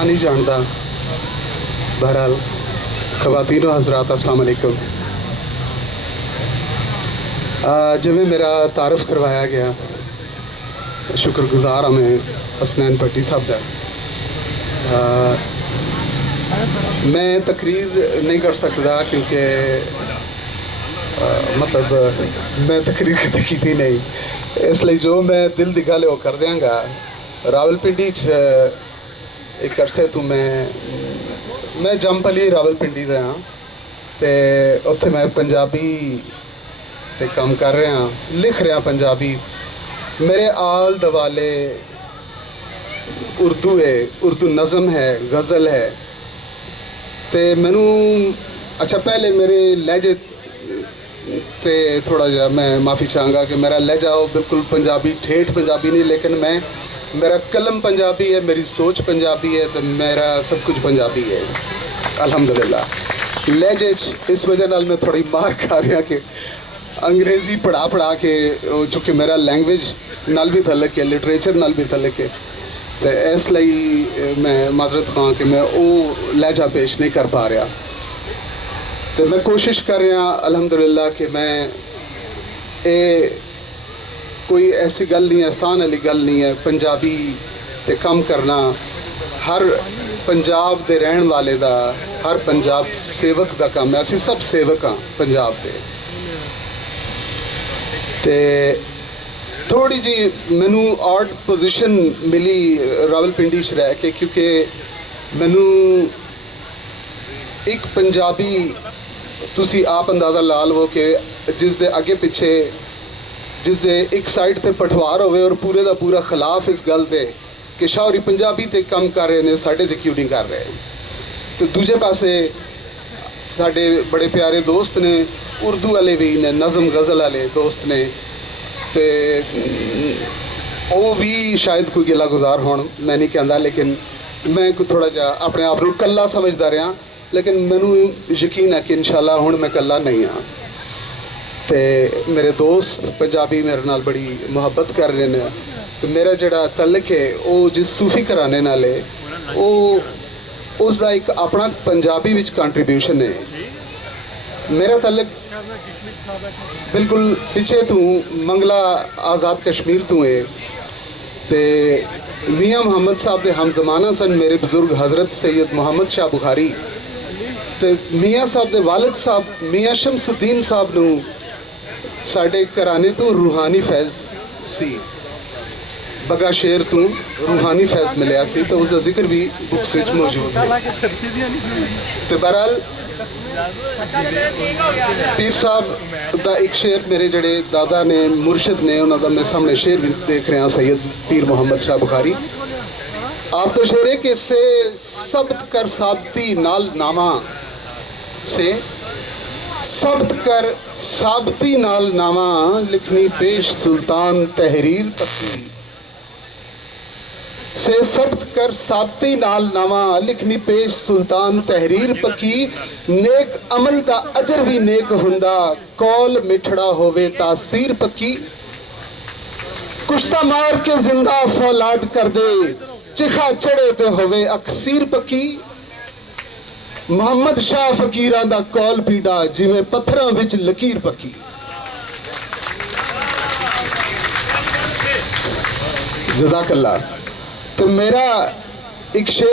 ना नहीं जानता। बहरहाल ख़वातीन व हज़रात अस्सलाम वालेकुम। जिमें मेरा तारफ़ करवाया गया, शुक्रगुजार हमें हसनैन भट्टी साहब का। मैं तकरीर नहीं कर सकता क्योंकि मतलब मैं तकरीर कदे की नहीं, इसलिए जो मैं दिल दी गल कर देंगा। रावलपिंडी एक अरसे तो मैं जंपली रावलपिंडी का हाँ, तो उत्थे मैं पंजाबी ते काम कर रहा, लिख रहा पंजाबी। मेरे आल दवाले उर्दू है, उर्दू नज़म है, गज़ल है। तो मैनू अच्छा पहले मेरे लहजे ते थोड़ा जा मैं माफ़ी चाहूँगा कि मेरा लहजा वो बिल्कुल पंजाबी ठेठ पंजाबी नहीं, लेकिन मेरा कलम पंजाबी है, मेरी सोच पंजाबी है, तो मेरा सब कुछ पंजाबी है अल्हम्दुलिल्लाह। लहजे इस वजह नाल मैं थोड़ी मार खा रहा कि अंग्रेज़ी पढ़ा के, चूँकि मेरा लैंग्वेज नाल भी तलक है, लिटरेचर नाल भी तलक है, तो इसलिए मैं माजरत खां कि मैं वो लहजा पेश नहीं कर पा रहा। तो मैं कोशिश कर रहा अल्हम्दुलिल्लाह कि मैं कोई ऐसी गल नहीं, आसान वाली गल नहीं है। पंजाबी ते कम करना हर पंजाब दे रहन वाले दा, हर पंजाब सेवक दा काम है। असीं सब सेवक हाँ पंजाब दे। ते थोड़ी जी मैनू ऑड पोजिशन मिली रावलपिंडी च रह के, क्योंकि मैनू एक पंजाबी तुसी आप अंदाज़ा ला लो कि जिस दे अगे पिछे जिस दे एक साइड ते पठवार होवे और पूरे दा पूरा खिलाफ इस गल दे कि शाहरी पंजाबी ते कम कर रहे ने, साढ़े ते क्यों नहीं कर रहे। तो दूजे पासे साढ़े बड़े प्यारे दोस्त ने उर्दू वाले भी ने, नज़म गज़ल वाले दोस्त ने, तो वो भी शायद कोई गिला गुजार होन, मैं नहीं कहता, लेकिन मैं कोई थोड़ा जा अपने आप को कल्ला समझदा रहा। लेकिन मैनू यकीन है कि इंशाल्लाह हुण मैं कल्ला नहीं हाँ। तो मेरे दोस्त पंजाबी मेरे नाल बड़ी मुहब्बत कर रहे हैं। तो मेरा जड़ा तलक है वो जिस सूफी घराने नाल है, वो उसका एक अपना पंजाबी विच कंट्रीब्यूशन है। मेरा तलक बिल्कुल पिछे तू मंगला आज़ाद कश्मीर तू है। तो मियाँ मुहम्मद साहब के हम ज़माना सन मेरे बुजुर्ग हज़रत सैयद मुहम्मद शाह बुखारी। तो मियाँ साहब के वालिद साहब मियाँ शमसुद्दीन साहब नू साढ़े घराने तो रूहानी फैज़ सी, बगा शेर तो रूहानी फैज़ मिलया सी, तो उसका जिक्र भी बुक्स विच मौजूद है। तो बहरहाल पीर साहब का एक शेर मेरे जड़े दादा ने मुर्शिद ने उन्होंने मैं सामने शेर भी देख रहा सैयद पीर मुहम्मद शाह बुखारी। आप तो शेर है कि से सब्त कर साबती नाल नामा से सब्त कर साबती नाल नामा लिखनी पेश सुल्तान तहरीर पक्की से सब्त कर साबती नाल नामा लिखनी पेश सुल्तान तहरीर पक्की। नेक अमल दा अजर भी नेक हुंदा कौल मिठड़ा होवे तासीर पक्की। कुश्ता मार के जिंदा फौलाद कर दे चिखा चढ़े ते होवे अक्सीर पक्की। मुहम्मद शाह फकीरां दा कौल पीड़ा जिवें पत्थरां विच लकीर पक्की। जज़ाकल्लाह। तो मेरा एक शेर